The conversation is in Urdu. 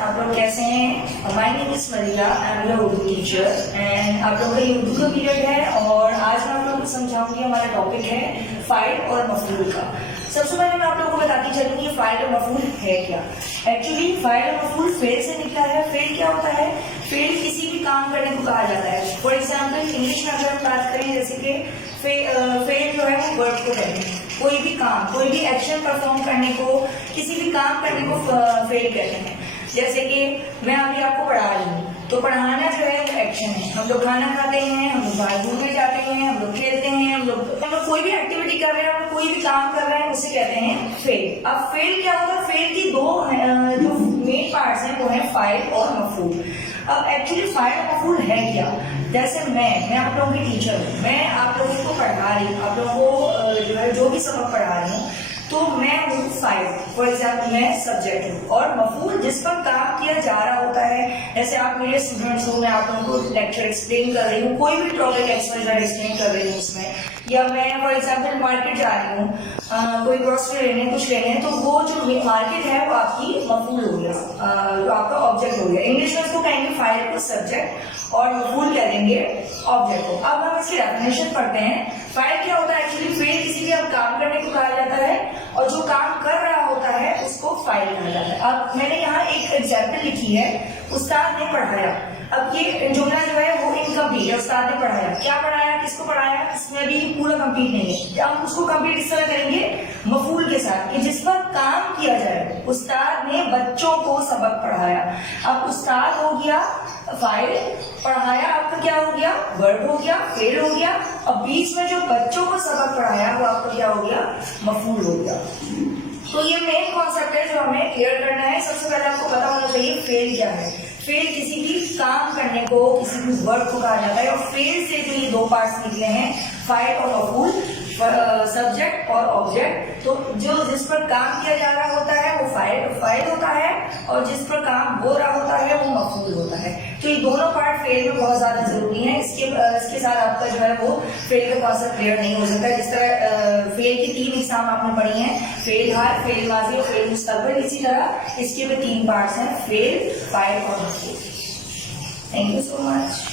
آپ لوگ کیسے ہیں؟ My name is Mariya, I am Urdu teacher and آپ لوگوں کا یہ اردو کا پیریڈ ہے اور آج میں آپ لوگوں کو سمجھاؤں گی. ہمارا ٹاپک ہے فاعل اور مفعول کا. سب سے پہلے میں آپ لوگوں کو بتاتی چلوں گی فاعل اور مفعول ہے کیا. ایکچولی فاعل اور مفعول فعل سے نکلا ہے. فعل کیا ہوتا ہے؟ فعل کسی بھی کام کرنے کو کہا جاتا ہے. فار ایگزامپل انگلش میں اگر ہم بات کریں جیسے کہ فعل جو ہے وہ ورب کو کہتے ہیں. کوئی بھی کام، کوئی بھی ایکشن پرفارم کرنے کو، کسی بھی کام کرنے کو فعل کہتے ہیں. جیسے کہ میں ابھی آپ کو پڑھا رہی ہوں تو پڑھانا جو ہے وہ ایکشن ہے. ہم لوگ کھانا کھاتے ہیں، ہم لوگ باہر گھومنے جاتے ہیں، ہم لوگ کھیلتے ہیں، ہم لوگ کوئی بھی ایکٹیویٹی کر رہے ہیں، ہم لوگ کوئی بھی کام کر رہے ہیں، اسے کہتے ہیں فعل. اب فعل کیا ہوگا؟ فعل کی دو جو مین پارٹس ہیں وہ ہیں فاعل اور مفعول. اب ایکچولی فاعل اور مفعول ہے کیا؟ جیسے میں آپ لوگوں کی ٹیچر ہوں، میں آپ لوگوں کو پڑھا رہی ہوں، آپ لوگوں کو جو ہے جو بھی سبق پڑھا رہی ہوں تو میں ہوں فاعل. فار ایگزامپل میں سبجیکٹ ہوں اور مفعول جس پر کام کیا جا رہا ہوتا ہے. جیسے آپ میرے اسٹوڈنٹس ہو، میں آپ لوگوں کو لیکچر ایکسپلین کر رہی ہوں، کوئی بھی ٹاپک ایکسپلین کر رہی ہوں اس میں، یا میں فار ایگزامپل مارکیٹ جا رہی ہوں کوئی گروسری لینے، کچھ لینے، تو وہ جو مارکیٹ ہے وہ آپ کی مفعول ہو گیا، جو آپ کا آبجیکٹ ہو گیا. انگلش میں اس کو کہیں گے فاعل کو سبجیکٹ اور مفعول کہہ دیں گے آبجیکٹ کو. اب ہم اس کی ڈیفینیشن پڑھتے ہیں. فاعل کیا ہوتا ہے؟ ایکچولی فعل کسی بھی کام کرنے کو کہا جاتا ہے اور جو کام کر رہا ہوتا ہے اس کو فاعل کہا جاتا ہے. اب میں نے یہاں ایک ایگزامپل لکھی ہے، استاد نے پڑھایا. اب یہ جملہ جو ہے وہ انکمپلیٹ ہے. استاد نے پڑھایا، کیا پڑھایا، کس کو پڑھایا، اس میں بھی پورا کمپلیٹ نہیں ہے. ہم اس کو کمپلیٹ اس طرح کریں گے مفعول کے ساتھ کہ جس پر کام کیا جائے. استاد نے بچوں کو سبق پڑھایا. اب استاد ہو گیا فاعل، پڑھایا آپ کا کیا ہو گیا؟ ورب ہو گیا، فعل ہو گیا. اب بیچ میں جو بچوں کو سبق پڑھایا وہ آپ کا کیا ہو گیا؟ مفعول ہو گیا. تو یہ مین کانسیپٹ ہے جو ہمیں کلیئر کرنا ہے. سب سے پہلے آپ کو پتا ہونا چاہیے فعل کیا ہے. فعل کسی بھی کام کرنے کو، کسی بھی ورب کو کہا جاتا ہے. اور فعل سے جو یہ دو پارٹس نکلے ہیں فاعل اور مفعول، سبجیکٹ اور آبجیکٹ، تو جو جس پر کام کیا جا رہا ہوتا ہے وہ فاعل ہوتا ہے اور جس پر کام ہو رہا ہوتا ہے وہ مفعول ہوتا ہے. تو یہ دونوں پارٹ فعل میں بہت زیادہ ضروری ہیں. اس کے ساتھ آپ کا جو ہے وہ فعل کا کانسیپٹ کلیئر نہیں ہو سکتا. جس طرح فعل کی 3 اقسام آپ نے پڑھی ہیں، فعل حال، فعل ماضی اور فعل مستقبل، اسی طرح اس کے بھی 3 پارٹس ہیں، فعل، فاعل اور مفعول. Thank you so much.